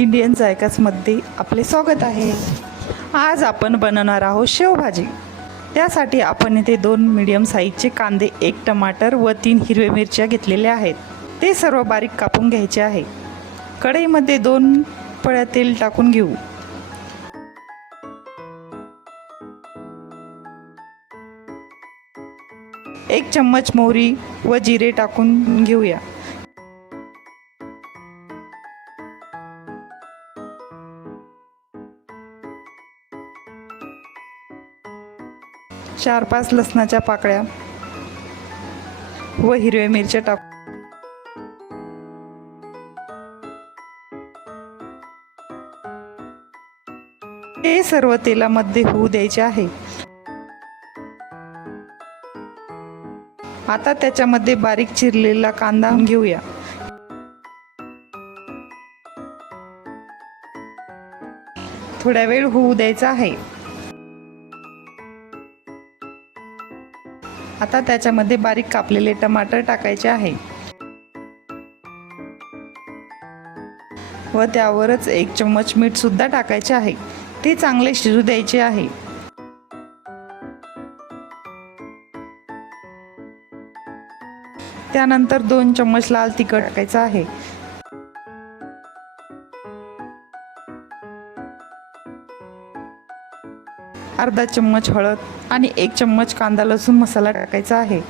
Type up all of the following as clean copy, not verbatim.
Indian जायकासमध्ये आपले स्वागत आहे। आज आपण बनवणार आहोत शेवभाजी। त्यासाठी आपण इथे 2 मीडियम साईजचे कांदे, 1 टमाटर व 3 हिरव्या मिरच्या घेतलेल्या आहेत। ते सर्व बारीक कापून घ्यायचे आहे। कढईमध्ये 2 पळ्या तेल टाकून घेऊ। एक चम्मच मोहरी व जिरे टाकून घेऊया। चार 5 लसणाच्या पाकळ्या व हिरव्या मिरच्या टाकू। हे सर्व तेलामध्ये होऊ द्यायचे आहे। आता त्याच्यामध्ये बारीक चिरलेला कांदा घेऊया। थोडा वेळ होऊ द्यायचा आहे। आता त्याच्यामध्ये बारीक कापलेले टमाटर टाकायचे आहे व त्यावरच 1 चम्मच मीठ सुद्धा टाकायचे आहे। ते चांगले शिजू द्यायचे आहे। त्यानंतर 2 चम्मच लाल तिखट टाकायचं आहे। अर्धा चम्मच हळद आणि 1 चम्मच कांदा लसूण मसाला टाकायचा आहे।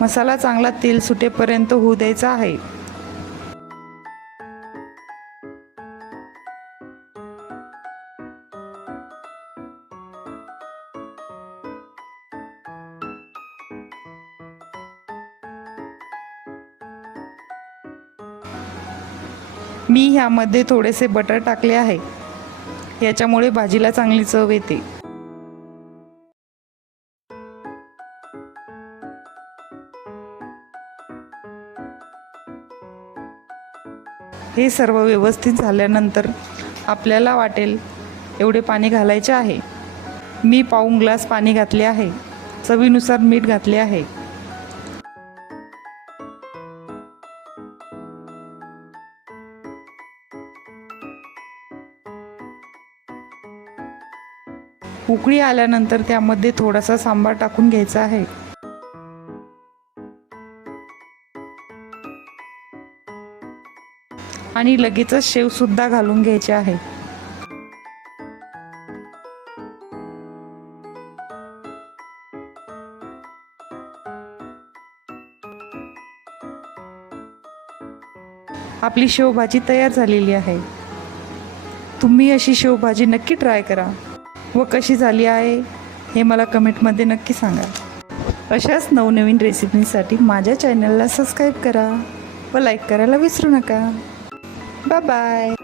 मसाला चांगला तेल सुटेपर्यंत होऊ द्यायचा आहे। मी ह्यामध्ये थोडेसे बटर टाकले आहे। याच्यामुळे भाजीला चांगली चव येते। हे सर्व व्यवस्थित झाल्यानंतर आपल्याला वाटेल एवढे पाणी घालायचे आहे। मी पाऊण ग्लास पाणी घातले आहे। चवीनुसार मीठ घातले आहे। उकळी आल्यानंतर त्यामध्ये थोडासा सांबार टाकून घ्यायचा आहे आणि लगेचच शेव सुद्धा घालून घ्यायचे आहे। आपली शेवभाजी तयार झालेली आहे। तुम्ही अशी शेवभाजी नक्की ट्राय करा व कशी झाली आहे हे मला कमेंटमध्ये नक्की सांगा। अशाच नवनवीन रेसिपींसाठी माझ्या चॅनलला सबस्क्राईब करा व लाईक करायला विसरू नका। Bye bye.